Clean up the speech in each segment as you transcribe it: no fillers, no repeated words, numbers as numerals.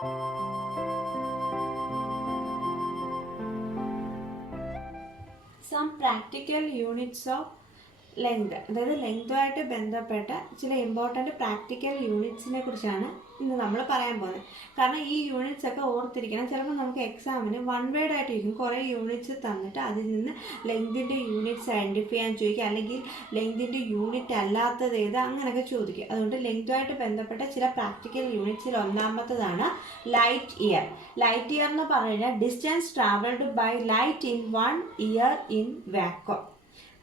Some practical units of length, അതായത് ലെങ്തുമായിട്ട് ബന്ധപ്പെട്ട ചില ഇമ്പോർട്ടൻറ്റ് പ്രാക്ടിക്കൽ യൂണിറ്റ്സിനെ കുറിച്ചാണ് ഇന്ന് നമ്മൾ പറയാൻ പോകുന്നത്. കാരണം ഈ യൂണിറ്റ്സ് ഒക്കെ ഓർത്തിരിക്കണം. ചിലപ്പോൾ നമുക്ക് എക്സാമിന് വൺ വേർഡ് ആയിട്ടിരിക്കും, കുറേ യൂണിറ്റ്സ് തന്നിട്ട് അതിൽ നിന്ന് ലെങ്തിൻ്റെ യൂണിറ്റ്സ് ഐഡൻറ്റിഫൈ ചെയ്യാൻ ചോദിക്കുക, അല്ലെങ്കിൽ ലെങ്തിൻ്റെ യൂണിറ്റ് അല്ലാത്തത് ഏത്, അങ്ങനെയൊക്കെ ചോദിക്കുക. അതുകൊണ്ട് ലെങ്തുമായിട്ട് ബന്ധപ്പെട്ട ചില പ്രാക്ടിക്കൽ യൂണിറ്റ്സിൽ ഒന്നാമത്തതാണ് ലൈറ്റ് ഇയർ. ലൈറ്റ് ഇയർ എന്ന് പറഞ്ഞു കഴിഞ്ഞാൽ distance travelled by light in 1 year in vacuum.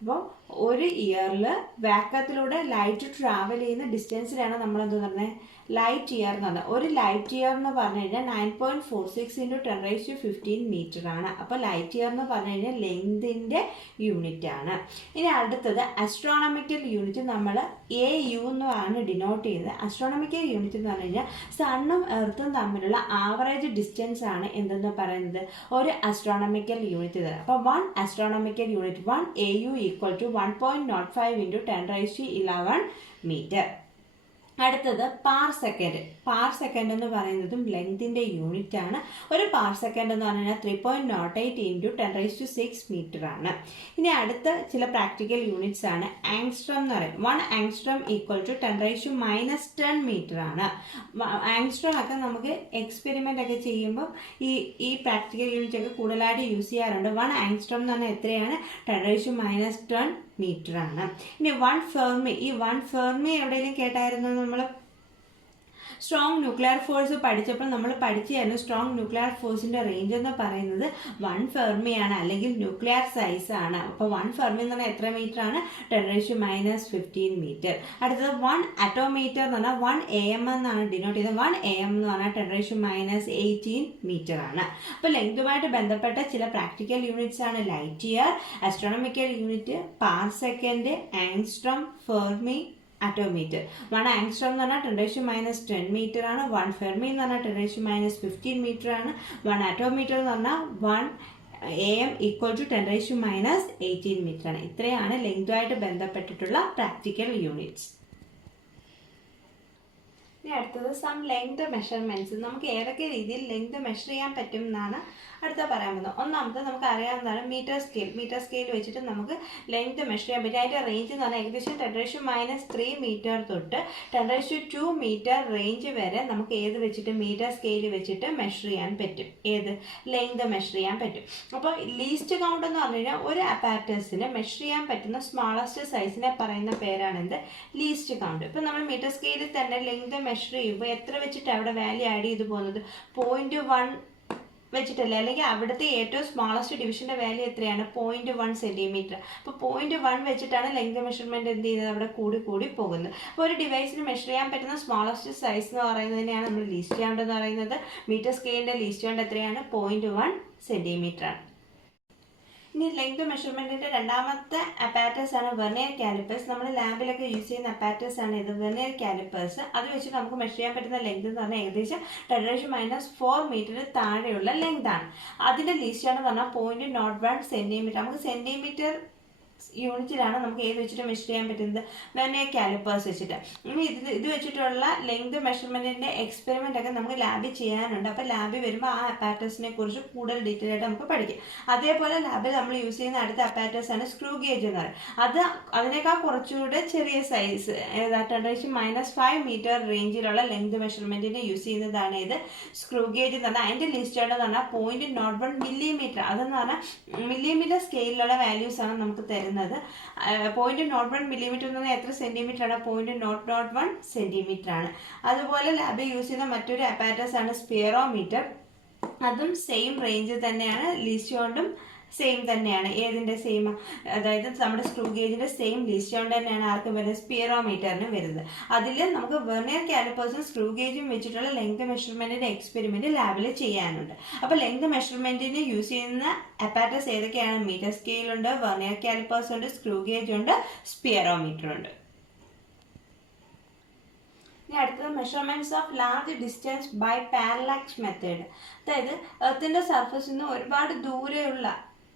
അപ്പോൾ ഒരു ഇയറിൽ വാക്കത്തിലൂടെ ലൈറ്റ് ട്രാവൽ ചെയ്യുന്ന ഡിസ്റ്റൻസിലാണ് നമ്മൾ എന്ത് പറഞ്ഞത്, ലൈറ്റ് ഇയർ എന്ന് പറഞ്ഞത്. ഒരു ലൈറ്റ് ഇയർ എന്ന് പറഞ്ഞു കഴിഞ്ഞാൽ 9.46 × 10⁻15 മീറ്റർ ആണ്. അപ്പോൾ ലൈറ്റ് ഇയർ എന്ന് പറഞ്ഞു കഴിഞ്ഞാൽ ലെങ്തിൻ്റെ യൂണിറ്റ് ആണ്. ഇനി അടുത്തത് അസ്ട്രോണമിക്കൽ യൂണിറ്റ് നമ്മൾ AU എന്നാണ് ഡിനോട്ട് ചെയ്യുന്നത്. അസ്ട്രോണമിക്കൽ യൂണിറ്റ് എന്ന് പറഞ്ഞു കഴിഞ്ഞാൽ സണ്ണും എർത്തും തമ്മിലുള്ള ആവറേജ് ഡിസ്റ്റൻസ് ആണ് എന്തെന്ന് പറയുന്നത്, ഒരു അസ്ട്രോണമിക്കൽ യൂണിറ്റ് തരാം. അപ്പോൾ 1 astronomical unit 1 AU = 1.05 × 10⁻11 മീറ്റർ. അടുത്തത് പാർ സെക്കൻഡ്. പാർ സെക്കൻഡ് എന്ന് പറയുന്നതും ലെങ്തിൻ്റെ യൂണിറ്റ് ആണ്. ഒരു പാർ സെക്കൻഡ് എന്ന് പറഞ്ഞു കഴിഞ്ഞാൽ 3.08 × 10⁻6 മീറ്റർ ആണ്. ഇനി അടുത്ത ചില പ്രാക്ടിക്കൽ യൂണിറ്റ്സ് ആണ് ആങ്സ്ട്രം എന്ന് പറയും. 1 angstrom = 10⁻−10 മീറ്റർ ആണ്. ആങ്സ്ട്രം ഒക്കെ നമുക്ക് എക്സ്പെരിമെൻ്റ് ഒക്കെ ചെയ്യുമ്പോൾ ഈ പ്രാക്ടിക്കൽ യൂണിറ്റ് ഒക്കെ കൂടുതലായിട്ട് യൂസ് ചെയ്യാറുണ്ട്. 1 angstrom എന്ന് പറഞ്ഞാൽ എത്രയാണ്, 10⁻10 മീറ്റർ ആണ്. ഇനി 1 ഫെർമി. ഈ 1 ഫെർമി എവിടെയെങ്കിലും കേട്ടായിരുന്നു? നമ്മൾ സ്ട്രോങ് ന്യൂക്ലിയർ ഫോഴ്സ് പഠിച്ചപ്പോൾ നമ്മൾ പഠിച്ചായിരുന്നു സ്ട്രോങ് ന്യൂക്ലിയർ ഫോഴ്സിൻ്റെ റേഞ്ച് എന്ന് പറയുന്നത് 1 ഫെർമിയാണ്, അല്ലെങ്കിൽ ന്യൂക്ലിയർ സൈസ് ആണ്. അപ്പോൾ 1 ഫെർമി എന്ന് പറഞ്ഞാൽ എത്ര മീറ്റർ ആണ്, 10⁻−15 മീറ്റർ. അടുത്തത് 1 അറ്റോമീറ്റർ എന്ന് പറഞ്ഞാൽ 1 AM എന്നാണ് ഡിനോട്ട് ചെയ്തത്. 1 AM എന്ന് പറഞ്ഞാൽ 10⁻18 മീറ്റർ ആണ്. അപ്പോൾ ലെങ്തുമായിട്ട് ബന്ധപ്പെട്ട ചില പ്രാക്ടിക്കൽ യൂണിറ്റ്സ് ആണ് ലൈറ്റ് ഇയർ, അസ്ട്രോണമിക്കൽ യൂണിറ്റ്, പാർ സെക്കൻഡ്, ആങ്സ്ട്രോം, ഫെർമി, അറ്റോമീറ്റർ. 1 angstrom എന്ന് പറഞ്ഞാൽ 10⁻10 മീറ്റർ ആണ്. 1 ഫെർമി എന്ന് പറഞ്ഞാൽ 10⁻15 മീറ്റർ ആണ്. 1 അറ്റോമീറ്റർ എന്ന് പറഞ്ഞാൽ 1 AM = 10⁻18 മീറ്റർ ആണ്. ഇത്രയാണ് ലെങ്തുമായിട്ട് ബന്ധപ്പെട്ടിട്ടുള്ള പ്രാക്ടിക്കൽ യൂണിറ്റ്സ്. ഇനി അടുത്തത് സം ലെങ്ത് മെഷർമെൻറ്റ്സ്. നമുക്ക് ഏതൊക്കെ രീതിയിൽ ലെങ്ത് മെഷർ ചെയ്യാൻ പറ്റും എന്നാണ് അടുത്ത പറയാൻ പോകുന്നത്. ഒന്നാമത്തെ നമുക്ക് അറിയാവുന്നതാണ് മീറ്റർ സ്കെയിൽ. മീറ്റർ സ്കെയിൽ വെച്ചിട്ട് നമുക്ക് ലെങ്ത് മെഷർ ചെയ്യാൻ പറ്റും. അതിൻ്റെ റേഞ്ച് എന്ന് പറഞ്ഞാൽ ഏകദേശം 10⁻³ മീറ്റർ തൊട്ട് 10⁻² മീറ്റർ റേഞ്ച് വരെ നമുക്ക് ഏത് വെച്ചിട്ട് മീറ്റർ സ്കെയിൽ വെച്ചിട്ട് മെഷർ ചെയ്യാൻ പറ്റും. ഏത് ലെങ്ത് മെഷർ ചെയ്യാൻ പറ്റും. അപ്പോൾ ലീസ്റ്റ് കൗണ്ട് എന്ന് പറഞ്ഞു കഴിഞ്ഞാൽ ഒരു അപ്പാരറ്റസിന് മെഷർ ചെയ്യാൻ പറ്റുന്ന സ്മോളസ്റ്റ് സൈസിനെ പറയുന്ന പേരാണ് എന്ത്, ലീസ്റ്റ് കൗണ്ട്. ഇപ്പം നമ്മൾ മീറ്റർ സ്കെയിലിൽ തന്നെ ലെങ്ത് മെഷർ ചെയ്യുമ്പോൾ എത്ര വെച്ചിട്ട് അവിടെ വാല്യൂ ആഡ് ചെയ്ത് പോകുന്നത്, 0.1 വെച്ചിട്ടല്ലേ, അല്ലെങ്കിൽ അവിടുത്തെ ഏറ്റവും സ്മോളസ്റ്റ് ഡിവിഷൻ്റെ വാല്യൂ എത്രയാണ്, 0.1 സെൻറ്റിമീറ്റർ. അപ്പോൾ 0.1 വെച്ചിട്ടാണ് ലെങ്ത് മെഷർമെൻറ്റ് എന്ത് ചെയ്യുന്നത്, അവിടെ കൂടി പോകുന്നത്. അപ്പോൾ ഒരു ഡിവൈസിന് മെഷർ ചെയ്യാൻ പറ്റുന്ന സ്മോളസ്റ്റ് സൈസ് എന്ന് പറയുന്നതിനെയാണ് നമ്മൾ ലീസ്റ്റ് കൗണ്ട് എന്ന് പറയുന്നത്. മീറ്റർ സ്കെയിലിൻ്റെ ലീസ്റ്റ് കൗണ്ട് എത്രയാണ്, 0.1 സെൻറ്റിമീറ്റർ ആണ്. ഇനി ലെങ്ത് മെഷർമെൻറ്റിൻ്റെ രണ്ടാമത്തെ അപ്പാരറ്റസ് ആണ് വെർനിയർ കാലിപ്പേഴ്സ്. നമ്മൾ ലാബിലൊക്കെ യൂസ് ചെയ്യുന്ന അപ്പാരറ്റസ് ആണ് ഇത്, വെർനിയർ കാലിപ്പേഴ്സ്. അത് വെച്ചിട്ട് നമുക്ക് മെഷർ ചെയ്യാൻ പറ്റുന്ന ലെങ്ത് എന്ന് പറഞ്ഞാൽ ഏകദേശം 10⁻⁴ മീറ്റർ താഴെയുള്ള ലെങ്ത് ആണ്. അതിൻ്റെ ലീസ്റ്റ് ആണ് പറഞ്ഞാൽ 0.01 സെൻറ്റിമീറ്റർ. നമുക്ക് സെൻറ്റിമീറ്റർ യൂണിറ്റിലാണ് നമുക്ക് ഏത് വെച്ചിട്ട് മെഷർ ചെയ്യാൻ പറ്റുന്നത്, വെർനിയർ കാലിപ്പേഴ്സ് വെച്ചിട്ട്. ഇനി ഇത് വെച്ചിട്ടുള്ള ലെങ്ത് മെഷർമെൻറ്റിൻ്റെ എക്സ്പെരിമെൻ്റ് ഒക്കെ നമുക്ക് ലാബിൽ ചെയ്യാനുണ്ട്. അപ്പോൾ ലാബിൽ വരുമ്പോൾ ആ അപ്പാരറ്റസിനെ കുറിച്ച് കൂടുതൽ ഡീറ്റെയിൽ ആയിട്ട് നമുക്ക് പഠിക്കാം. അതേപോലെ ലാബിൽ നമ്മൾ യൂസ് ചെയ്യുന്ന അടുത്ത അപ്പാരറ്റസ് ആണ് സ്ക്രൂ ഗേജ് എന്ന് പറയുന്നത്. അതിനേക്കാൾ കുറച്ചുകൂടെ ചെറിയ സൈസ്, 10⁻⁵ മീറ്റർ റേഞ്ചിലുള്ള ലെങ്ത് മെഷർമെൻറ്റിന് യൂസ് ചെയ്യുന്നതാണ് ഇത് സ്ക്രൂ ഗേജ് എന്ന് പറഞ്ഞാൽ. അതിൻ്റെ ലിസ്റ്റ് എന്ന് പറഞ്ഞാൽ 0.01 മില്ലിമീറ്റർ. അതെന്ന് പറഞ്ഞാൽ മില്ലിമീറ്റർ സ്കെയിലുള്ള വാല്യൂസ് ആണ് നമുക്ക് തരുന്നത്. 0.01 മില്ലിമീറ്റർ എന്ന് പറഞ്ഞാൽ എത്ര സെൻറ്റിമീറ്റർ ആണ്, 0.001 സെൻറ്റിമീറ്റർ ആണ്. അതുപോലെ ലാബിൽ യൂസ് ചെയ്യുന്ന മറ്റൊരു അപ്പാരറ്റസ് ആണ് സ്പിയറോമീറ്റർ. അതും സെയിം റേഞ്ച് തന്നെയാണ്, ലീസ്റ്റ് കൗണ്ടും സെയിം തന്നെയാണ്. ഏതിൻ്റെ സെയിം, അതായത് നമ്മുടെ സ്ക്രൂ ഗേജിൻ്റെ സെയിം ലീസ്റ്റ് കൗണ്ട് തന്നെയാണ് ആർക്കും വരുന്നത്, സ്പിയറോമീറ്ററിന് വരുന്നത്. അതിൽ നമുക്ക് വെർനിയർ കാലിപ്പേഴ്സും സ്ക്രൂ ഗേജും വെച്ചിട്ടുള്ള ലെങ്ത് മെഷർമെൻറ്റിൻ്റെ എക്സ്പെരിമെൻറ്റ് ലാബിൽ ചെയ്യാനുണ്ട്. അപ്പോൾ ലെങ്ത് മെഷർമെൻറ്റിന് യൂസ് ചെയ്യുന്ന അപ്പാരറ്റസ് ഏതൊക്കെയാണ്, മീറ്റർ സ്കെയിലുണ്ട്, വെർനിയർ കാലിപ്പേഴ്സ് ഉണ്ട്, സ്ക്രൂ ഗേജ് ഉണ്ട്, സ്പിയറോമീറ്റർ ഉണ്ട്. ഇനി അടുത്തത് measurements of large distance by parallax method. അതായത് എർത്തിൻ്റെ സർഫസിൽ നിന്ന് ഒരുപാട് ദൂരെയുള്ള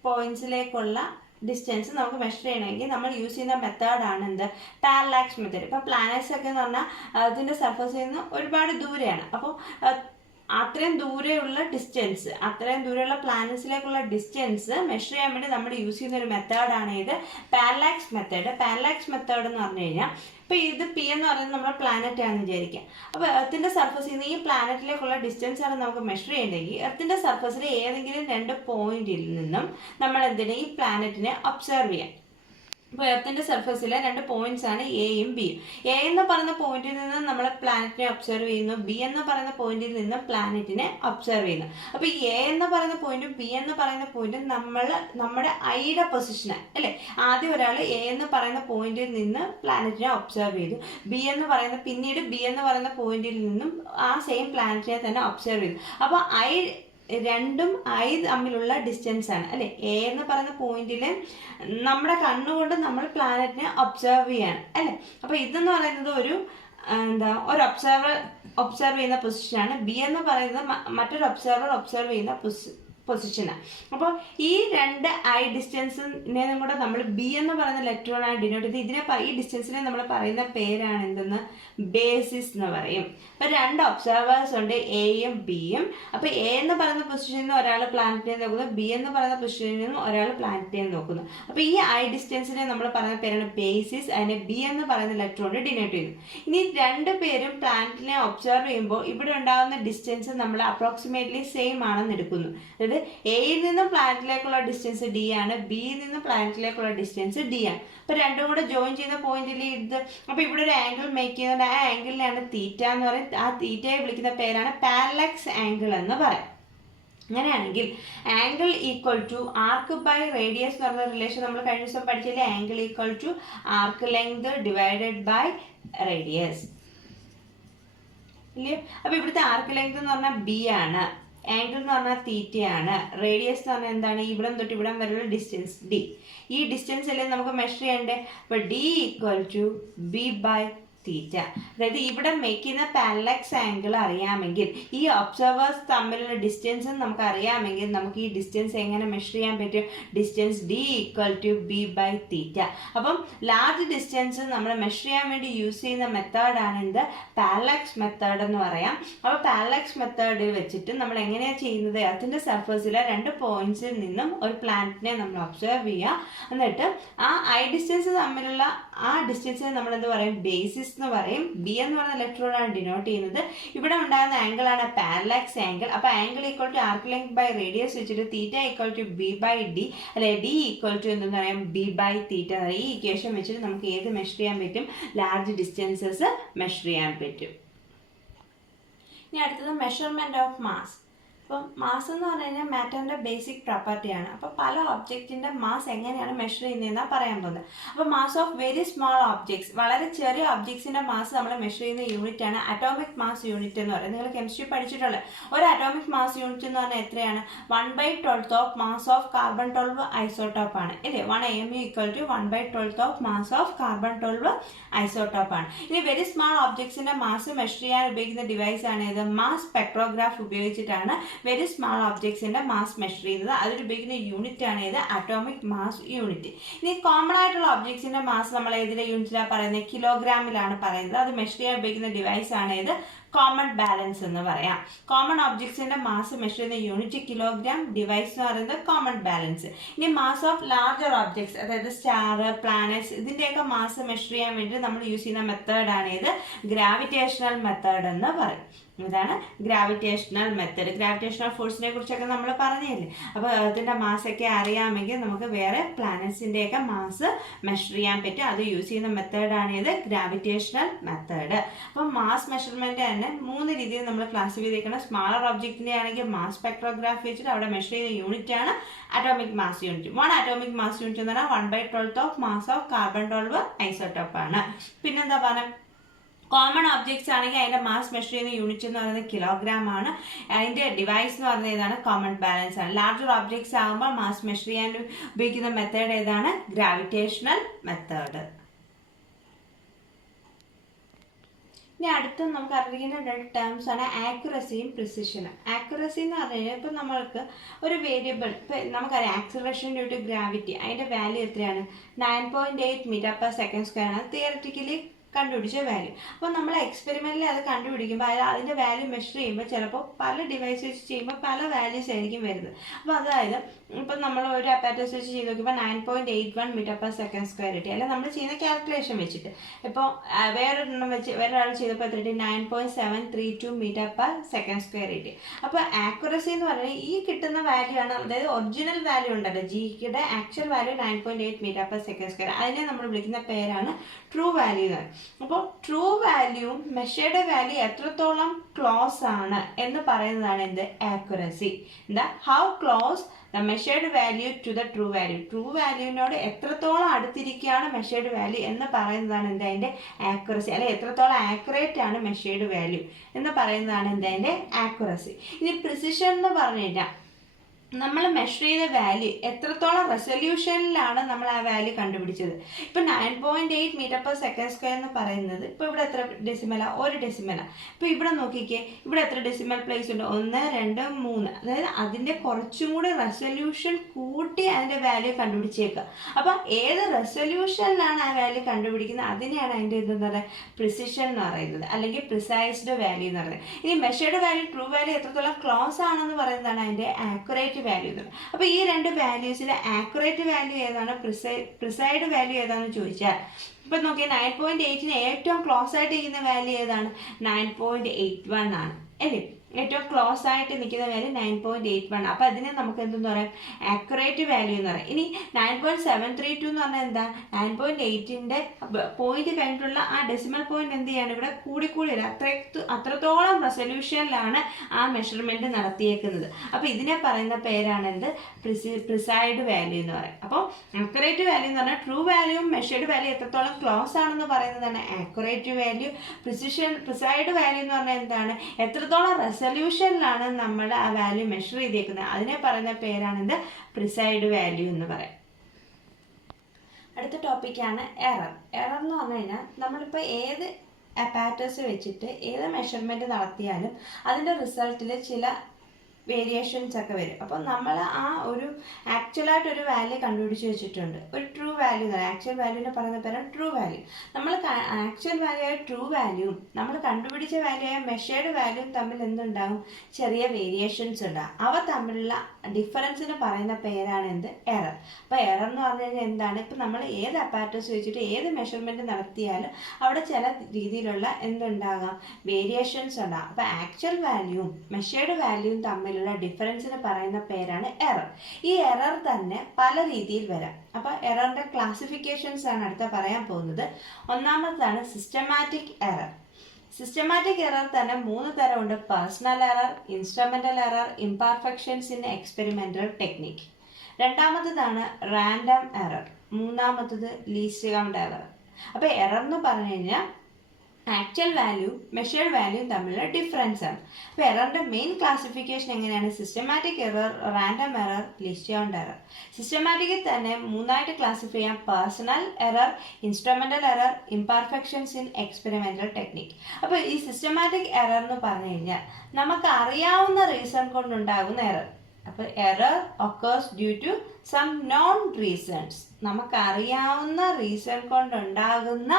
പോയിന്റ്സിലേക്കുള്ള ഡിസ്റ്റൻസ് നമുക്ക് മെഷർ ചെയ്യണമെങ്കിൽ നമ്മൾ യൂസ് ചെയ്യുന്ന മെത്തേഡാണ് എന്ത്, പാരലാക്സ് മെത്തേഡ്. ഇപ്പോൾ പ്ലാനറ്റ്സ് ഒക്കെ എന്ന് പറഞ്ഞാൽ അതിൻ്റെ സർഫസിൽ നിന്ന് ഒരുപാട് ദൂരെയാണ്. അപ്പോൾ അത്രയും ദൂരെയുള്ള ഡിസ്റ്റൻസ്, അത്രയും ദൂരെയുള്ള പ്ലാനറ്റ്സിലേക്കുള്ള ഡിസ്റ്റൻസ് മെഷർ ചെയ്യാൻ വേണ്ടി നമ്മൾ യൂസ് ചെയ്യുന്ന ഒരു മെത്തേഡാണ് ഇത് പാരലാക്സ് മെത്തേഡ്. പാരലാക്സ് മെത്തേഡ് എന്ന് പറഞ്ഞു കഴിഞ്ഞാൽ ഇപ്പോൾ ഇത് പി എന്ന് പറയുന്നത് നമ്മുടെ പ്ലാനറ്റ് ആണെന്ന് വിചാരിക്കാം. അപ്പോൾ എർത്തിൻ്റെ സർഫസിൽ നിന്ന് ഈ പ്ലാനറ്റിലേക്കുള്ള ഡിസ്റ്റൻസ് ആണ് നമുക്ക് മെഷർ ചെയ്യേണ്ടെങ്കിൽ എർത്തിൻ്റെ സർഫസിൽ ഏതെങ്കിലും 2 പോയിന്റിൽ നിന്നും നമ്മൾ എന്തിനാ ഈ പ്ലാനറ്റിനെ ഒബ്സർവ് ചെയ്യാം. ഇപ്പോൾ എർത്തിൻ്റെ സർഫസിലെ 2 പോയിന്റ്സ് ആണ് എയും ബിയും. എ എന്ന് പറയുന്ന പോയിന്റിൽ നിന്ന് നമ്മൾ പ്ലാനറ്റിനെ ഒബ്സർവ് ചെയ്യുന്നു, ബി എന്ന് പറയുന്ന പോയിന്റിൽ നിന്ന് പ്ലാനറ്റിനെ ഒബ്സർവ് ചെയ്യുന്നു. അപ്പോൾ എ എന്ന് പറയുന്ന പോയിന്റും ബി എന്ന് പറയുന്ന പോയിന്റും നമ്മുടെ ഐയുടെ പൊസിഷനാണ് അല്ലേ. ആദ്യം ഒരാൾ എ എന്ന് പറയുന്ന പോയിന്റിൽ നിന്ന് പ്ലാനറ്റിനെ ഒബ്സർവ് ചെയ്തു, പിന്നീട് ബി എന്ന് പറയുന്ന പോയിന്റിൽ നിന്നും ആ സെയിം പ്ലാനറ്റിനെ തന്നെ ഒബ്സർവ് ചെയ്തു. അപ്പോൾ രണ്ടും ഐ തമ്മിലുള്ള ഡിസ്റ്റൻസ് ആണ് അല്ലെ. എ എന്ന് പറയുന്ന പോയിന്റിൽ നമ്മുടെ കണ്ണുകൊണ്ട് നമ്മൾ പ്ലാനറ്റിനെ ഒബ്സർവ് ചെയ്യാണ് അല്ലെ. അപ്പൊ ഇതെന്ന് പറയുന്നത് ഒരു ഒബ്സർവ് ചെയ്യുന്ന പൊസിഷനാണ്. ബി എന്ന് പറയുന്നത് മറ്റൊരു ഒബ്സർവ് ചെയ്യുന്ന പൊസിഷനാണ്. അപ്പോൾ ഈ 2 ഐ ഡിസ്റ്റൻസിനെ കൂടെ നമ്മൾ ബി എന്ന് പറയുന്ന ലെറ്റർ ആണ് ഡിനോട്ട് ചെയ്ത് ഈ ഡിസ്റ്റൻസിനെ നമ്മൾ പറയുന്ന പേരാണ് എന്തെന്ന് ബേസിസ് എന്ന് പറയും. അപ്പോൾ 2 ഒബ്സർവേഴ്സ് ഉണ്ട്, എയും ബിയും. അപ്പോൾ എ എന്ന് പറയുന്ന പൊസിഷനിൽ നിന്ന് ഒരാൾ പ്ലാനറ്റിനെ നോക്കുന്നു, ബി എന്ന് പറയുന്ന പൊസിഷനിൽ നിന്നും ഒരാൾ പ്ലാനറ്റിനെ നോക്കുന്നു. അപ്പോൾ ഈ ഐ ഡിസ്റ്റൻസിനെ നമ്മൾ പറയുന്ന പേരാണ് ബേസിസ്. അതിനെ ബി എന്ന് പറയുന്ന ലെറ്റർ കൊണ്ട് ഡിനോട്ട് ചെയ്യുന്നു. ഇനി 2 പേരും പ്ലാനറ്റിനെ ഒബ്സർവ് ചെയ്യുമ്പോൾ ഇവിടെ ഉണ്ടാകുന്ന ഡിസ്റ്റൻസ് നമ്മൾ അപ്രോക്സിമേറ്റ്ലി സെയിം ആണെന്ന് എടുക്കുന്നു. അതായത് എയിൽ നിന്നും പ്ലാനറ്റിലേക്കുള്ള ഡിസ്റ്റൻസ് ഡി ആണ്, ബിയിൽ നിന്നും പ്ലാനറ്റിലേക്കുള്ള ഡിസ്റ്റൻസ് ഡി ആണ്. അപ്പോൾ 2 കൂടെ ജോയിൻ ചെയ്യുന്ന പോയിന്റിൽ ഇത് അപ്പോൾ ഇവിടെ ഒരു ആംഗിൾ മേക്ക് ചെയ്യുന്നത്, ആ ആംഗിളിനെയാണ് തീറ്റ എന്ന് പറയും. ആ തീറ്റയെ വിളിക്കുന്ന പേരാണ് പാരലാക്സ് ആംഗിൾ എന്ന് പറയും. അങ്ങനെയാണെങ്കിൽ angle equal to arc by radius എന്ന് പറഞ്ഞ റിലേഷൻ നമ്മൾ കഴിഞ്ഞ ദിവസം പഠിച്ചില്ലേ. Angle equal to arc length divided by radius ഇല്ലേ. അപ്പോൾ ഇവിടുത്തെ ആർക്ക് ലെങ്ത് എന്ന് പറഞ്ഞാൽ ബി ആണ്, ആംഗിൾ എന്ന് പറഞ്ഞാൽ തീറ്റയാണ്, റേഡിയസ് എന്ന് പറഞ്ഞാൽ എന്താണ് ഇവിടം തൊട്ട് ഇവിടം വരെയുള്ള ഡിസ്റ്റൻസ് ഡി. ഈ ഡിസ്റ്റൻസ് അല്ലേ നമുക്ക് മെഷർ ചെയ്യണ്ടേ. അപ്പോൾ D equal to B by theta. അതായത് ഇവിടെ മേക്ക് ചെയ്യുന്ന പാരലാക്സ് ആംഗിൾ അറിയാമെങ്കിൽ ഈ ഒബ്സർവേഴ്സ് തമ്മിലുള്ള ഡിസ്റ്റൻസ് നമുക്ക് അറിയാമെങ്കിൽ നമുക്ക് ഈ ഡിസ്റ്റൻസ് എങ്ങനെ മെഷർ ചെയ്യാൻ പറ്റും. Distance D equal to B by theta. അപ്പം ലാർജ് ഡിസ്റ്റൻസ് നമ്മൾ മെഷർ ചെയ്യാൻ വേണ്ടി യൂസ് ചെയ്യുന്ന മെത്തേഡാണ് എന്ത് പാരലാക്സ് മെത്തേഡ് എന്ന് പറയാം. അപ്പോൾ പാരലാക്സ് മെത്തേഡിൽ വെച്ചിട്ട് നമ്മൾ എങ്ങനെയാണ് ചെയ്യുന്നത്, അതിൻ്റെ സർഫസിലെ 2 പോയിന്റ്സിൽ നിന്നും ഒരു പ്ലാനറ്റിനെ നമ്മൾ ഒബ്സർവ് ചെയ്യുക. എന്നിട്ട് ആ ഐ ഡിസ്റ്റൻസ് തമ്മിലുള്ള ആ ഡിസ്റ്റൻസിനെ നമ്മൾ എന്ത് പറയും, ബേസിസ് എന്ന് പറയും. ബി എന്ന് പറയുന്ന ലെറ്ററോടാണ് ഡിനോട്ട് ചെയ്യുന്നത്. ഇവിടെ ഉണ്ടാകുന്ന ആംഗിൾ ആണ് പാരലാക്സ് ആംഗിൾ. അപ്പോൾ angle equal to arc length by radius വെച്ചിട്ട് theta equal to B by D അല്ലെ ഡി ഈക്വൽ ടു എന്തെന്ന് പറയാം ബി ബൈ തീറ്റ. ഈ ഇക്വേഷൻ വെച്ചിട്ട് നമുക്ക് ഏത് മെഷർ ചെയ്യാൻ പറ്റും, ലാർജ് ഡിസ്റ്റൻസസ് മെഷർ ചെയ്യാൻ പറ്റും. ഇനി അടുത്തത് മെഷർമെന്റ് ഓഫ് മാസ്. അപ്പം മാസ് എന്ന് പറഞ്ഞു കഴിഞ്ഞാൽ മാറ്ററിൻ്റെ ബേസിക് പ്രോപ്പർട്ടിയാണ്. അപ്പോൾ പല ഒബ്ജക്റ്റിൻ്റെ മാസ് എങ്ങനെയാണ് മെഷർ ചെയ്യുന്നതെന്നാണ് പറയാൻ പോകുന്നത്. അപ്പോൾ mass of very small objects, വളരെ ചെറിയ ഒബ്ജക്ട്സിൻ്റെ മാസ് നമ്മൾ മെഷർ ചെയ്യുന്ന യൂണിറ്റ് ആണ് അറ്റോമിക് മാസ് യൂണിറ്റ് എന്ന് പറയുന്നത്. നിങ്ങൾ കെമിസ്ട്രി പഠിച്ചിട്ടുള്ളത് ഒരു അറ്റോമിക് മാസ് യൂണിറ്റ് എന്ന് പറഞ്ഞാൽ എത്രയാണ്, 1/12 of mass of carbon 12 isotope ആണ് ഇല്ലേ. 1 AMU equal to 1/12 of mass of carbon 12 isotope ആണ്. ഇനി വെരി സ്മോൾ ഒബ്ജക്ട്സിൻ്റെ മാസ് മെഷർ ചെയ്യാൻ ഉപയോഗിക്കുന്ന ഡിവൈസ് ആണ് ഇത് മാസ് സ്പെക്ട്രോഗ്രാഫ് ഉപയോഗിച്ചിട്ടാണ് വെരി സ്മോൾ ഒബ്ജക്ട്സിന്റെ മാസ് മെഷർ ചെയ്യുന്നത്. അതിലുപയോഗിക്കുന്ന യൂണിറ്റ് ആണ് ഇത് അറ്റോമിക് മാസ് യൂണിറ്റ്. ഇനി കോമൺ ആയിട്ടുള്ള ഒബ്ജക്ട്സിന്റെ മാസ് നമ്മൾ ഏതിലെ യൂണിറ്റിലാണ് പറയുന്നത്, കിലോഗ്രാമിലാണ് പറയുന്നത്. അത് മെഷർ ചെയ്യാൻ ഉപയോഗിക്കുന്ന ഡിവൈസ് ആണ് ഇത് കോമൺ ബാലൻസ് എന്ന് പറയാം. കോമൺ ഒബ്ജക്ട്സിന്റെ മാസ് മെഷർ ചെയ്യുന്ന യൂണിറ്റ് കിലോഗ്രാം, ഡിവൈസ് എന്ന് പറയുന്നത് കോമൺ ബാലൻസ്. ഇനി മാസ് ഓഫ് ലാർജർ ഒബ്ജക്ട്സ് അതായത് സ്റ്റാർ, പ്ലാനറ്റ്സ് ഇതിന്റെയൊക്കെ മാസ് മെഷർ ചെയ്യാൻ വേണ്ടി നമ്മൾ യൂസ് ചെയ്യുന്ന മെത്തേഡാണ് ഇത് ഗ്രാവിറ്റേഷണൽ മെത്തേഡ് എന്ന് പറയും. ഇതാണ് ഗ്രാവിറ്റേഷണൽ മെത്തേഡ്. ഗ്രാവിറ്റേഷണൽ ഫോഴ്സിനെ കുറിച്ചൊക്കെ നമ്മൾ പറഞ്ഞില്ലേ. അപ്പോൾ അതിൻ്റെ മാസൊക്കെ അറിയാമെങ്കിൽ നമുക്ക് വേറെ പ്ലാനറ്റ്സിൻ്റെയൊക്കെ മാസ് മെഷർ ചെയ്യാൻ പറ്റും. അത് യൂസ് ചെയ്യുന്ന മെത്തേഡാണ് ഇത് ഗ്രാവിറ്റേഷണൽ മെത്തേഡ്. അപ്പം മാസ് മെഷർമെൻറ്റ് തന്നെ 3 രീതിയിൽ നമ്മൾ ക്ലാസിഫൈ ചെയ്തിരിക്കണം. സ്മാളർ ഒബ്ജക്റ്റിൻ്റെ ആണെങ്കിൽ മാസ് സ്പെക്ട്രോഗ്രാഫി വെച്ചിട്ട് അവിടെ മെഷർ ചെയ്യുന്ന യൂണിറ്റ് ആണ് atomic mass unit. 1 atomic mass unit എന്ന് പറഞ്ഞാൽ 1/12 of mass of carbon 12 isotope ആണ്. പിന്നെന്താ പറയുക, കോമൺ ഒബ്ജക്ട്സ് ആണെങ്കിൽ അതിൻ്റെ മാസ് മെഷർ ചെയ്യുന്ന യൂണിറ്റ് എന്ന് പറയുന്നത് കിലോഗ്രാം ആണ്. അതിൻ്റെ ഡിവൈസ് എന്ന് പറയുന്നത് ഏതാണ്, കോമൺ ബാലൻസ് ആണ്. ലാർജർ ഒബ്ജക്ട്സ് ആകുമ്പോൾ മാസ് മെഷർ ചെയ്യാൻ ഉപയോഗിക്കുന്ന മെത്തേഡ് ഏതാണ്, ഗ്രാവിറ്റേഷണൽ മെത്തേഡ്. ഇനി അടുത്ത നമുക്ക് അറിയിക്കുന്ന 2 ടേംസ് ആണ് ആക്യുറസിയും പ്രിസിഷനും. ആക്യുറസി എന്ന് പറഞ്ഞു കഴിഞ്ഞാൽ ഇപ്പം നമ്മൾക്ക് ഒരു വേരിയബിൾ ഇപ്പം നമുക്കറിയാം ആക്സിലറേഷൻ ഡ്യൂ ടു ഗ്രാവിറ്റി അതിൻ്റെ വാല്യൂ എത്രയാണ്, 9.8 മീറ്റർ പെർ സെക്കൻഡ് സ്ക്വയർ ആണ്. തിയററ്റിക്കലി കണ്ടുപിടിച്ച വാല്യൂ. അപ്പോൾ നമ്മൾ എക്സ്പെരിമെന്റിൽ അത് കണ്ടുപിടിക്കുമ്പോൾ അതിന്റെ വാല്യൂ മെഷർ ചെയ്യുമ്പോൾ ചിലപ്പോൾ പല ഡിവൈസ് വെച്ച് ചെയ്യുമ്പോൾ പല വാല്യൂസ് ആയിരിക്കും വരുന്നത്. അപ്പോൾ അതായത് ഇപ്പം നമ്മൾ ഒരു അപ്പാരറ്റസ് വെച്ച് ചെയ്ത് നോക്കിയപ്പോൾ 9.81 മീറ്റർ പെർ സെക്കൻഡ് സ്ക്വയർ കിട്ടി, അല്ലെങ്കിൽ നമ്മൾ ചെയ്യുന്ന കാൽക്കുലേഷൻ വെച്ചിട്ട്. ഇപ്പോൾ വേറൊരെണ്ണം വെച്ച് വേറൊരാൾ ചെയ്തപ്പോൾ എത്ര കിട്ടി? 9.732 മീറ്റർ പെർ സെക്കൻഡ് സ്ക്വയർ കിട്ടി. അപ്പോൾ ആക്യുറസി എന്ന് പറഞ്ഞാൽ ഈ കിട്ടുന്ന വാല്യൂ ആണ്, അതായത് ഒറിജിനൽ വാല്യൂ ഉണ്ടല്ലോ, ജിയുടെ actual value 9.8 metre per second square, അതിനെ നമ്മൾ വിളിക്കുന്ന പേരാണ് ട്രൂ വാല്യൂ എന്ന്. അപ്പോൾ ട്രൂ വാല്യൂവും മെഷേർഡ് വാല്യൂ എത്രത്തോളം ക്ലോസ് ആണ് എന്ന് പറയുന്നതാണ് എന്ത്? ആക്യുറസി. എന്താ? How close the measured value to the true value. True വാല്യൂവിനോട് എത്രത്തോളം അടുത്തിരിക്കുകയാണ് മെഷേർഡ് വാല്യൂ എന്ന് പറയുന്നതാണ് എന്ത്? അതിൻ്റെ ആക്യുറസി. അല്ലെ എത്രത്തോളം ആക്യുറേറ്റ് ആണ് മെഷേർഡ് വാല്യൂ എന്ന് പറയുന്നതാണ് എന്ത്? അതിൻ്റെ ആക്യുറസി. ഇനി പ്രിസിഷൻ എന്ന് പറഞ്ഞു കഴിഞ്ഞാൽ നമ്മൾ മെഷർ ചെയ്ത വാല്യൂ എത്രത്തോളം റെസൊല്യൂഷനിലാണ് നമ്മൾ ആ വാല്യൂ കണ്ടുപിടിച്ചത്. ഇപ്പം 9.8 മീറ്റർ പെർ സെക്കൻഡ് സ്ക്വയർ എന്ന് പറയുന്നത് ഇപ്പോൾ ഇവിടെ എത്ര ഡെസിമല? ഒരു ഡെസിമല. ഇപ്പോൾ ഇവിടെ നോക്കിക്കേ, ഇവിടെ എത്ര ഡെസിമൽ പ്ലേസ് ഉണ്ട്? 1, 2, 3. അതായത് അതിൻ്റെ കുറച്ചും കൂടി റെസൊല്യൂഷൻ കൂട്ടി അതിൻ്റെ വാല്യൂ കണ്ടുപിടിച്ചേക്കുക. അപ്പം ഏത് റെസൊല്യൂഷനിലാണ് ആ വാല്യൂ കണ്ടുപിടിക്കുന്നത് അതിനെയാണ് അതിൻ്റെ ഇതെന്ന് പറയുന്നത് പ്രിസിഷൻ എന്ന് പറയുന്നത്, അല്ലെങ്കിൽ പ്രിസൈസ്ഡ് വാല്യൂ എന്ന് പറയുന്നത്. ഇനി മെഷേർഡ് വാല്യൂ ട്രൂ വാല്യൂ എത്രത്തോളം ക്ലോസ് ആണെന്ന് പറയുന്നതാണ് അതിൻ്റെ ആക്യുറേറ്റ് വാല്യൂ എന്ന്. അപ്പോൾ ഈ രണ്ട് വാല്യൂസിൽ ആക്യുറേറ്റ് വാല്യൂ ഏതാണ്, പ്രിസൈഡ് വാല്യൂ ഏതാണെന്ന് ചോദിച്ചാൽ ഇപ്പം നോക്കിയാൽ 9.8ന് ഏറ്റവും ക്ലോസ് ആയിട്ട് ഇരിക്കുന്ന വാല്യൂ ഏതാണ്? 9.81 ആണ് അല്ലേ? ഏറ്റവും ക്ലോസ് ആയിട്ട് നിൽക്കുന്ന വാല്യൂ 9.81. അപ്പോൾ അതിനെ നമുക്ക് എന്തെന്ന് പറയാം? ആക്യുറേറ്റ് വാല്യൂ എന്ന് പറയാം. ഇനി 9.732 എന്ന് പറഞ്ഞാൽ എന്താ? 9.8ന്റെ പോയിന്റ് കഴിഞ്ഞിട്ടുള്ള ആ ഡെസിമൽ പോയിന്റ് എന്ത് ചെയ്യാണ്? ഇവിടെ കൂടിക്കൂടി അത്രത്തോളം റെസൊല്യൂഷനിലാണ് ആ മെഷർമെന്റ് നടത്തിയേക്കുന്നത്. അപ്പോൾ ഇതിനെ പറയുന്ന പേരാണ് എന്ത്? പ്രിസൈഡ് വാല്യൂ എന്ന് പറയും. അപ്പോൾ ആക്യുറേറ്റ് വാല്യൂ എന്ന് പറഞ്ഞാൽ ട്രൂ വാല്യൂവും മെഷേർഡ് വാല്യൂ എത്രത്തോളം ക്ലോസ് ആണെന്ന് പറയുന്നതാണ് ആക്യുറേറ്റ് വാല്യൂ. പ്രിസൈഡ് വാല്യൂ എന്ന് പറഞ്ഞാൽ എന്താണ്? എത്രത്തോളം റെസൊല്യൂഷനിലാണ് നമ്മൾ ആ വാല്യൂ മെഷർ ചെയ്തേക്കുന്നത് അതിനെ പറയുന്ന പേരാണെന്ത്? പ്രിസൈഡ് വാല്യൂ എന്ന് പറയാം. അടുത്ത ടോപ്പിക്കാണ് എറർ. എറർ എന്ന് പറഞ്ഞു കഴിഞ്ഞാൽ നമ്മളിപ്പോൾ ഏത് അപ്പാരറ്റസ് വെച്ചിട്ട് ഏത് മെഷർമെൻറ്റ് നടത്തിയാലും അതിൻ്റെ റിസൾട്ടിൽ ചില വേരിയേഷൻസ് ഒക്കെ വരും. അപ്പോൾ നമ്മൾ ആ ഒരു ആക്ച്വലായിട്ടൊരു വാല്യൂ കണ്ടുപിടിച്ച് വെച്ചിട്ടുണ്ട്, ഒരു ട്രൂ വാല്യൂ എന്ന് പറയും. ആക്ച്വൽ വാല്യൂവിനെ പറയുന്ന പേരാണ് ട്രൂ വാല്യൂ. നമ്മൾ ആക്ച്വൽ വാല്യൂ ആയ ട്രൂ വാല്യൂവും നമ്മൾ കണ്ടുപിടിച്ച വാല്യൂ ആയ മെഷേർഡ് വാല്യൂവും തമ്മിൽ എന്തുണ്ടാകും? ചെറിയ വേരിയേഷൻസ് ഉണ്ടാകും. അവ തമ്മിലുള്ള ഡിഫറൻസിന് പറയുന്ന പേരാണ് എന്ത്? എറർ. അപ്പോൾ എറർ എന്ന് പറഞ്ഞു കഴിഞ്ഞാൽ എന്താണ്? ഇപ്പം നമ്മൾ ഏത് അപ്പാരറ്റസ് വെച്ചിട്ട് ഏത് മെഷർമെൻറ്റ് നടത്തിയാലും അവിടെ ചില രീതിയിലുള്ള എന്തുണ്ടാകാം? വേരിയേഷൻസ് ഉണ്ടാകും. അപ്പോൾ ആക്ച്വൽ വാല്യൂവും മെഷേർഡ് വാല്യൂവും തമ്മിലുള്ള ഡിഫറൻസിന് പറയുന്ന പേരാണ് എറർ. ഈ എറർ തന്നെ പല രീതിയിൽ വരാം. അപ്പോൾ എററിന്റെ ക്ലാസിഫിക്കേഷൻസ് ആണ് അടുത്ത പറയാൻ പോകുന്നത്. ഒന്നാമതാണ് സിസ്റ്റമാറ്റിക് എറർ. സിസ്റ്റമാറ്റിക് എറർ തന്നെ 3 തരമുണ്ട്: personal error, instrumental error, imperfections in experimental technique. രണ്ടാമത്തേതാണ് റാൻഡം എറർ. മൂന്നാമത്തത് ലീസ്റ്റ് കൗണ്ട് എറർ. അപ്പോൾ എറർ എന്ന് പറഞ്ഞു കഴിഞ്ഞാൽ ആക്ച്വൽ വാല്യൂ മെഷേർഡ് വാല്യൂ തമ്മിലുള്ള ഡിഫറൻസ് ആണ്. അപ്പോൾ എററിന്റെ മെയിൻ ക്ലാസിഫിക്കേഷൻ എങ്ങനെയാണ്? Systematic error, random error, least count error. സിസ്റ്റമാറ്റിക്കിൽ തന്നെ 3ആയിട്ട് ക്ലാസിഫൈ ചെയ്യാം: personal error, instrumental error, imperfections in experimental technique. അപ്പോൾ ഈ സിസ്റ്റമാറ്റിക് എറർ എന്ന് പറഞ്ഞു കഴിഞ്ഞാൽ നമുക്ക് അറിയാവുന്ന റീസൺ കൊണ്ടുണ്ടാകുന്ന എറർ. അപ്പോൾ error occurs due to some known reasons. നമുക്കറിയാവുന്ന റീസൺ കൊണ്ടുണ്ടാകുന്ന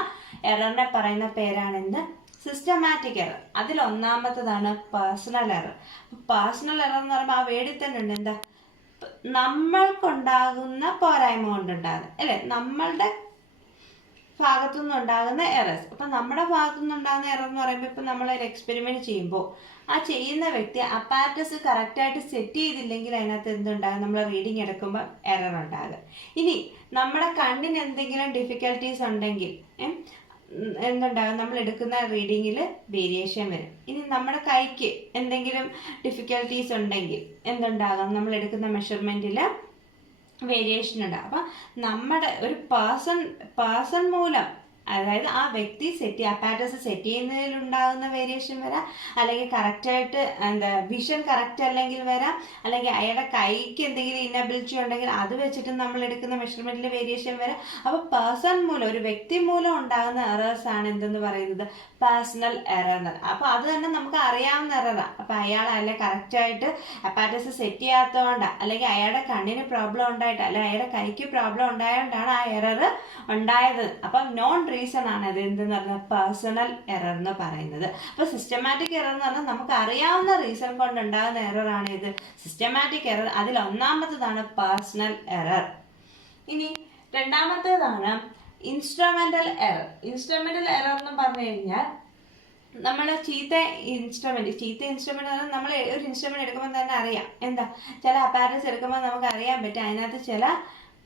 എററിനെ പറയുന്ന പേരാണ് എന്ത്? Systematic error. അതിൽ ഒന്നാമത്തതാണ് പേഴ്സണൽ എറർ. പേഴ്സണൽ എറർ എന്ന് പറയുമ്പോൾ ആ വേർഡിൽ തന്നെ ഉണ്ട് എന്താ? നമ്മൾക്കുണ്ടാകുന്ന പോരായ്മ കൊണ്ടുണ്ടാകുന്നത് അല്ലേ? നമ്മളുടെ ഭാഗത്തു നിന്നുണ്ടാകുന്ന എറേഴ്സ്. അപ്പം നമ്മുടെ ഭാഗത്തു നിന്നുണ്ടാകുന്ന എറർ എന്ന് പറയുമ്പോൾ ഇപ്പം നമ്മളൊരു എക്സ്പെരിമെൻറ്റ് ചെയ്യുമ്പോൾ ആ ചെയ്യുന്ന വ്യക്തി അപ്പാരറ്റസ് കറക്റ്റായിട്ട് സെറ്റ് ചെയ്തില്ലെങ്കിൽ അതിനകത്ത് എന്തുണ്ടാകും? നമ്മൾ റീഡിങ് എടുക്കുമ്പോൾ എറർ ഉണ്ടാകും. ഇനി നമ്മുടെ കണ്ണിന് എന്തെങ്കിലും ഡിഫിക്കൽട്ടീസ് ഉണ്ടെങ്കിൽ എന്തുണ്ടാകും? നമ്മൾ എടുക്കുന്ന റീഡിങ്ങിൽ വേരിയേഷൻ വരും. ഇനി നമ്മുടെ കൈക്ക് എന്തെങ്കിലും ഡിഫിക്കൽട്ടീസ് ഉണ്ടെങ്കിൽ എന്തുണ്ടാകും? നമ്മൾ എടുക്കുന്ന മെഷർമെൻറ്റിൽ വേരിയേഷൻ ഉണ്ടാകും. അപ്പം നമ്മുടെ ഒരു പേഴ്സൺ മൂലം, അതായത് ആ വ്യക്തി അപ്പാരറ്റസ് സെറ്റ് ചെയ്യുന്നതിലുണ്ടാകുന്ന വേരിയേഷൻ വരാം, അല്ലെങ്കിൽ കറക്റ്റായിട്ട് വിഷൻ കറക്റ്റ് അല്ലെങ്കിൽ വരാം, അല്ലെങ്കിൽ അയാളുടെ കൈക്ക് എന്തെങ്കിലും ഇന്നബിലിറ്റി ഉണ്ടെങ്കിൽ അത് വെച്ചിട്ട് നമ്മൾ എടുക്കുന്ന മെഷർമെന്റിൽ വേരിയേഷൻ വരാം. അപ്പോൾ പേഴ്സൺ മൂലം, ഒരു വ്യക്തി മൂലം ഉണ്ടാകുന്ന എറേഴ്സ് ആണ് എന്തെന്ന് പറയുന്നത്? പേഴ്സണൽ എറർ എന്ന്. അപ്പോൾ അത് തന്നെ നമുക്ക് അറിയാവുന്ന എററാണ്. അപ്പോൾ അയാൾ അല്ലെ കറക്റ്റായിട്ട് അപ്പാരറ്റസ് സെറ്റ് ചെയ്യാത്തതുകൊണ്ടാണ്, അല്ലെങ്കിൽ അയാളുടെ കണ്ണിന് പ്രോബ്ലം ഉണ്ടായിട്ട്, അല്ലെങ്കിൽ അയാളുടെ കൈക്ക് പ്രോബ്ലം ഉണ്ടായതുകൊണ്ടാണ് ആ എറർ ഉണ്ടായത്. അപ്പം നോൺ റീസൺ ആണ് അത് എന്തെന്ന് പറഞ്ഞാൽ പേഴ്സണൽ എറർ എന്ന് പറയുന്നത്. അപ്പോൾ സിസ്റ്റമാറ്റിക് എറർ എന്ന് പറഞ്ഞാൽ നമുക്ക് അറിയാവുന്ന റീസൺ കൊണ്ടുണ്ടാകുന്ന എററാണ് ഇത് സിസ്റ്റമാറ്റിക് എറർ. അതിൽ ഒന്നാമത്തേതാണ് പേഴ്സണൽ എറർ. ഇനി രണ്ടാമത്തേതാണ് ഇൻസ്ട്രുമെന്റൽ എറർ. ഇൻസ്ട്രുമെന്റൽ എറർ എന്ന് പറഞ്ഞു കഴിഞ്ഞാൽ നമ്മൾ ചീത്ത ഇൻസ്ട്രുമെന്റ് നമ്മൾ ഒരു ഇൻസ്ട്രുമെന്റ് എടുക്കുമ്പോൾ തന്നെ അറിയാം എന്താ, ചില അപ്പാരറ്റസ് എടുക്കുമ്പോൾ നമുക്ക് അറിയാൻ പറ്റും അതിനകത്ത് ചില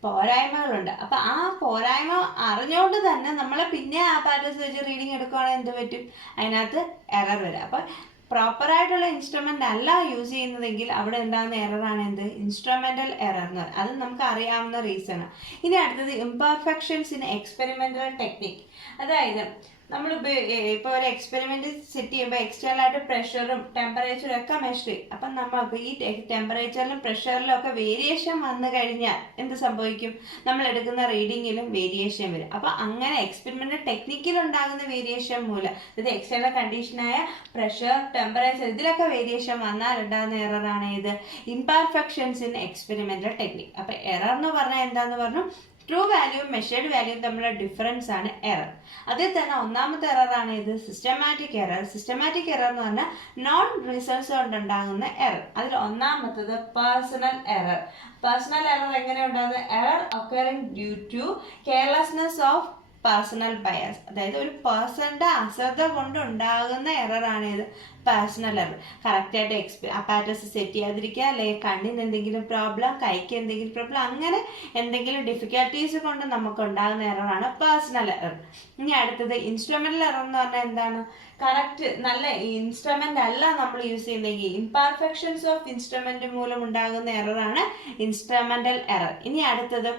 പോരായ്മകളുണ്ട്. അപ്പം ആ പോരായ്മ അറിഞ്ഞുകൊണ്ട് തന്നെ നമ്മൾ പിന്നെ ആ അപ്പാരറ്റസ് വെച്ച് റീഡിങ് എടുക്കുകയാണെങ്കിൽ എന്ത് പറ്റും, അതിനകത്ത് എറർ വരും. അപ്പം പ്രോപ്പറായിട്ടുള്ള ഇൻസ്ട്രുമെന്റ് അല്ല യൂസ് ചെയ്യുന്നതെങ്കിൽ അവിടെ ഉണ്ടാകുന്ന എററാണ് എന്ത്, ഇൻസ്ട്രുമെന്റൽ എറർ എന്ന് പറയും. അത് നമുക്ക് അറിയാവുന്ന റീസണാണ്. ഇനി അടുത്തത് ഇംപെർഫെക്ഷൻസ് ഇൻ എക്സ്പെരിമെന്റൽ ടെക്നിക്. അതായത് നമ്മൾ ഇപ്പോൾ ഒരു എക്സ്പെരിമെന്റ് സെറ്റ് ചെയ്യുമ്പോൾ എക്സ്റ്റേണൽ ആയിട്ട് പ്രഷറും ടെമ്പറേച്ചറും ഒക്കെ മെഷർ ചെയ്യും. അപ്പം നമുക്ക് ഈ ടെമ്പറേച്ചറിലും പ്രഷറിലും ഒക്കെ വേരിയേഷൻ വന്നു കഴിഞ്ഞാൽ എന്ത് സംഭവിക്കും, നമ്മൾ എടുക്കുന്ന റീഡിങ്ങിലും വേരിയേഷൻ വരും. അപ്പം അങ്ങനെ എക്സ്പെരിമെന്റ് ടെക്നിക്കിൽ ഉണ്ടാകുന്ന വേരിയേഷൻ മൂലം, ഇത് എക്സ്റ്റേണൽ കണ്ടീഷനായ പ്രഷർ, ടെമ്പറേച്ചർ, ഇതിലൊക്കെ വേരിയേഷൻ വന്നാൽ ഉണ്ടാകുന്ന എററാണ് ഇത് ഇംപെർഫെക്ഷൻസ് ഇൻ എക്സ്പെരിമെന്റൽ ടെക്നിക്. അപ്പം എറർ എന്ന് പറഞ്ഞാൽ എന്താന്ന് പറഞ്ഞു, ട്രൂ വാല്യൂവും മെഷേർഡ് വാല്യൂവും തമ്മിലുള്ള ഡിഫറൻസ് ആണ് എറർ. അതിൽ തന്നെ ഒന്നാമത്തെ എററാണ് ഇത് സിസ്റ്റമാറ്റിക് എറർ. സിസ്റ്റമാറ്റിക് എറർ എന്ന് പറഞ്ഞാൽ നോൺ റീസൺസ് കൊണ്ടുണ്ടാകുന്ന എറർ. അതിൽ ഒന്നാമത്തത് പേഴ്സണൽ എറർ. പേഴ്സണൽ എറർ എങ്ങനെ ഉണ്ടാകുന്നത്, error occurring due to carelessness of personal bias. അതായത് ഒരു പേഴ്സന്റെ അശ്രദ്ധ കൊണ്ട് ഉണ്ടാകുന്ന എററാണ് ഇത് പേഴ്സണൽ എറർ. കറക്റ്റായിട്ട് അപ്പാരറ്റസ് സെറ്റ് ചെയ്യാതിരിക്കുക, അല്ലെങ്കിൽ കണ്ണിന് എന്തെങ്കിലും പ്രോബ്ലം, കൈക്ക് എന്തെങ്കിലും പ്രോബ്ലം, അങ്ങനെ എന്തെങ്കിലും ഡിഫിക്കൽട്ടീസ് കൊണ്ട് നമുക്ക് ഉണ്ടാകുന്ന എററാണ് പേഴ്സണൽ എറർ. ഇനി അടുത്തത് ഇൻസ്ട്രുമെന്റൽ എറർ എന്ന് പറഞ്ഞാൽ എന്താണ്, കറക്റ്റ് നല്ല ഇൻസ്ട്രുമെന്റ് അല്ല നമ്മൾ യൂസ് ചെയ്യുന്നെങ്കിൽ ഇംപെർഫെക്ഷൻസ് ഓഫ് ഇൻസ്ട്രുമെന്റ് മൂലം ഉണ്ടാകുന്ന എററാണ് ഇൻസ്ട്രുമെന്റൽ എറർ. ഇനി അടുത്തത്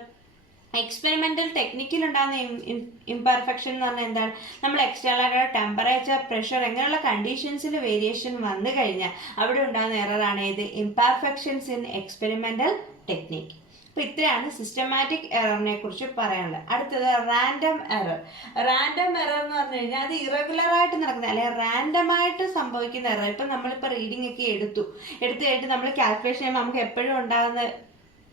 എക്സ്പെരിമെന്റൽ ടെക്നിക്കിൽ ഉണ്ടാകുന്ന ഇംപെർഫെക്ഷൻ എന്ന് പറഞ്ഞാൽ എന്താണ്, നമ്മൾ എക്സ്റ്റേണൽ ആയിട്ടുള്ള ടെമ്പറേച്ചർ, പ്രഷർ അങ്ങനെയുള്ള കണ്ടീഷൻസിൽ വേരിയേഷൻ വന്നു കഴിഞ്ഞാൽ അവിടെ ഉണ്ടാകുന്ന എററാണ് ഇത് ഇംപെർഫെക്ഷൻസ് ഇൻ എക്സ്പെരിമെന്റൽ ടെക്നിക്. അപ്പോൾ ഇത്രയാണ് സിസ്റ്റമാറ്റിക് എററിനെ കുറിച്ച് പറയാനുള്ളത്. അടുത്തത് റാൻഡം എറർ. റാൻഡം എറർ എന്ന് പറഞ്ഞു കഴിഞ്ഞാൽ അത് ഇറഗുലർ ആയിട്ട് നടക്കുന്ന അല്ലെങ്കിൽ റാൻഡമായിട്ട് സംഭവിക്കുന്ന എറർ. ഇപ്പം നമ്മളിപ്പോൾ റീഡിംഗ് ഒക്കെ എടുത്തു കഴിഞ്ഞിട്ട് നമ്മൾ കാൽക്കുലേഷൻ ചെയ്യുമ്പോൾ നമുക്ക് എപ്പോഴും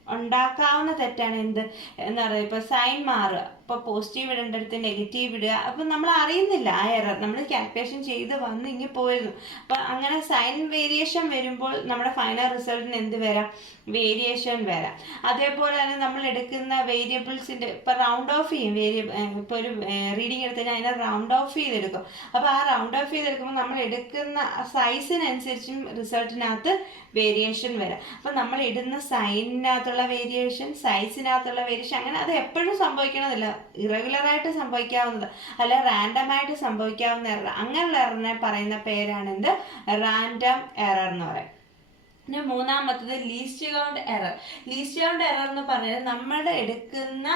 ഉണ്ടാക്കാവുന്ന തെറ്റാണ് എന്ത് എന്താ പറയുക, ഇപ്പോൾ സൈൻ മാറുക, ഇപ്പോൾ പോസിറ്റീവ് ഇടേണ്ടടുത്ത് നെഗറ്റീവ് ഇടുക. അപ്പം നമ്മൾ അറിയുന്നില്ല ആ എറർ, നമ്മൾ കാൽക്കുലേഷൻ ചെയ്ത് വന്ന് ഇങ്ങനെ പോയിരുന്നു. അപ്പം അങ്ങനെ സൈൻ വേരിയേഷൻ വരുമ്പോൾ നമ്മുടെ ഫൈനൽ റിസൾട്ടിന് എന്ത് വരാം, വേരിയേഷൻ വരാം. അതേപോലെ തന്നെ നമ്മൾ എടുക്കുന്ന വേരിയബിൾസിൻ്റെ ഇപ്പോൾ റൗണ്ട് ഓഫ് ചെയ്യും. ഇപ്പോൾ ഒരു റീഡിങ് എടുത്തു കഴിഞ്ഞാൽ അതിനെ റൗണ്ട് ഓഫ് ചെയ്തെടുക്കും. അപ്പോൾ ആ റൗണ്ട് ഓഫ് ചെയ്തെടുക്കുമ്പോൾ നമ്മൾ എടുക്കുന്ന സൈസിനനുസരിച്ചും റിസൾട്ടിനകത്ത് വേരിയേഷൻ വരാം. അപ്പം നമ്മൾ ഇടുന്ന സൈനിനകത്തുള്ള വേരിയേഷൻ, സൈസിനകത്തുള്ള വേരിയേഷൻ, അങ്ങനെ അത് എപ്പോഴും സംഭവിക്കണമെന്നില്ല, ഇറഗുലറായിട്ട് സംഭവിക്കാവുന്നത് അല്ല റാൻഡമായിട്ട് സംഭവിക്കാവുന്ന എറർ. അങ്ങനെയുള്ള എററിനെ പറയുന്ന പേരാണ് എന്ത്, റാൻഡം എറർ എന്ന് പറയും. പിന്നെ മൂന്നാമത്തത് least count error. Least count error എന്ന് പറഞ്ഞാൽ നമ്മൾ എടുക്കുന്ന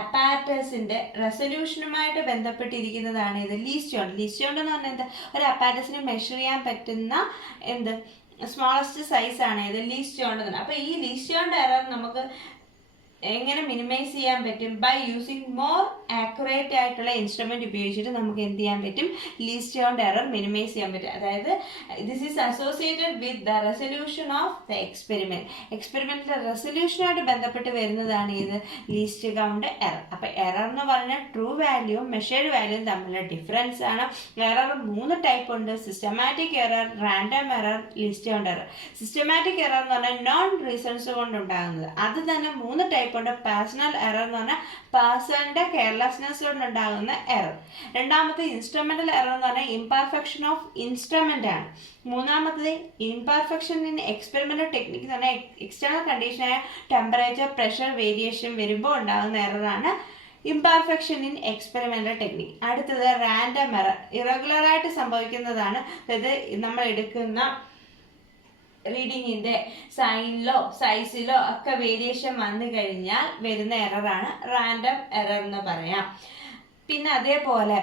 അപ്പാരറ്റസിന്റെ റെസൊല്യൂഷനുമായിട്ട് ബന്ധപ്പെട്ടിരിക്കുന്നതാണ് ഇത് ലീസ്റ്റ് കൗണ്ട്. ലീസ്റ്റ് കൗണ്ട് എന്ന് പറഞ്ഞാൽ എന്താ, ഒരു അപ്പാരറ്റസിനെ മെഷർ ചെയ്യാൻ പറ്റുന്ന എന്ത് സ്മോളസ്റ്റ് സൈസ് ആണ് ഇത് ലീസ്റ്റ് കൗണ്ട് തന്നെ. അപ്പോൾ ഈ ലീസ്റ്റ് കൗണ്ട് എറർ നമുക്ക് എങ്ങനെ മിനിമൈസ് ചെയ്യാൻ പറ്റും, ബൈ യൂസിങ് മോർ ആക്യുറേറ്റ് ആയിട്ടുള്ള ഇൻസ്ട്രുമെന്റ് ഉപയോഗിച്ചിട്ട് നമുക്ക് എന്ത് ചെയ്യാൻ പറ്റും, ലീസ്റ്റ് കൗണ്ട് എറർ മിനിമൈസ് ചെയ്യാൻ പറ്റും. അതായത് this is associated with the resolution of the experiment. എക്സ്പെരിമെന്റിന്റെ റെസൊല്യൂഷനായിട്ട് ബന്ധപ്പെട്ട് വരുന്നതാണ് ഇത് ലീസ്റ്റ് കൗണ്ട് എറർ. അപ്പൊ എറർ എന്ന് പറഞ്ഞാൽ ട്രൂ വാല്യൂവും മെഷേർഡ് വാല്യൂവും തമ്മിലുള്ള ഡിഫറൻസ് ആണ്. എറർ 3 ടൈപ്പ് ഉണ്ട്, systematic error, random error, least count error. Systematic error എന്ന് പറഞ്ഞാൽ നോൺ റീസൺസ് കൊണ്ടുണ്ടാകുന്നത്, അത് തന്നെ 3 ടൈപ്പ് ഉണ്ട്. പേഴ്സണൽ എറർ എന്ന് പറഞ്ഞാൽ പേഴ്സന്റെ കെയർലെസ്നെസ് കൊണ്ടുണ്ടാകുന്ന എറർ. രണ്ടാമത്തെ ഇൻസ്ട്രുമെന്റൽ എറർ എന്ന് പറഞ്ഞാൽ ഇംപെർഫെക്ഷൻ ഓഫ് ഇൻസ്ട്രുമെന്റ് ആണ്. മൂന്നാമത്തത് ഇംപെർഫെക്ഷൻ ഇൻ എക്സ്പെരിമെന്റൽ ടെക്നിക് എന്ന് പറഞ്ഞാൽ എക്സ്റ്റേണൽ കണ്ടീഷനായ ടെമ്പറേച്ചർ, പ്രഷർ വേരിയേഷൻ വരുമ്പോൾ ഉണ്ടാകുന്ന എററാണ് ഇംപെർഫെക്ഷൻ ഇൻ എക്സ്പെരിമെന്റൽ ടെക്നിക്. അടുത്തത് റാൻഡം എറർ, ഇറഗുലർ ആയിട്ട് സംഭവിക്കുന്നതാണ്. അതായത് നമ്മൾ എടുക്കുന്ന റീഡിങ്ങിന്റെ സൈനിലോ സൈസിലോ ഒക്കെ വേരിയേഷൻ വന്നു കഴിഞ്ഞാൽ വരുന്ന എററാണ് റാൻഡം എറർ എന്ന് പറയാം. പിന്നെ അതേപോലെ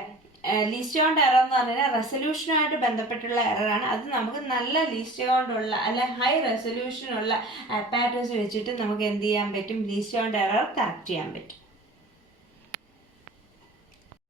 ലീസ്റ്റ് കൗണ്ട് എറർ എന്ന് പറഞ്ഞാൽ റെസൊല്യൂഷനുമായിട്ട് ബന്ധപ്പെട്ടുള്ള എററാണ്. അത് നമുക്ക് നല്ല ലീസ്റ്റ് കൗണ്ടുള്ള അല്ലെ ഹൈ റെസൊല്യൂഷനുള്ള അപ്പാരറ്റസ് വെച്ചിട്ട് നമുക്ക് എന്ത് ചെയ്യാൻ പറ്റും, ലീസ്റ്റ് കൗണ്ട് എറർ കറക്റ്റ് ചെയ്യാൻ പറ്റും.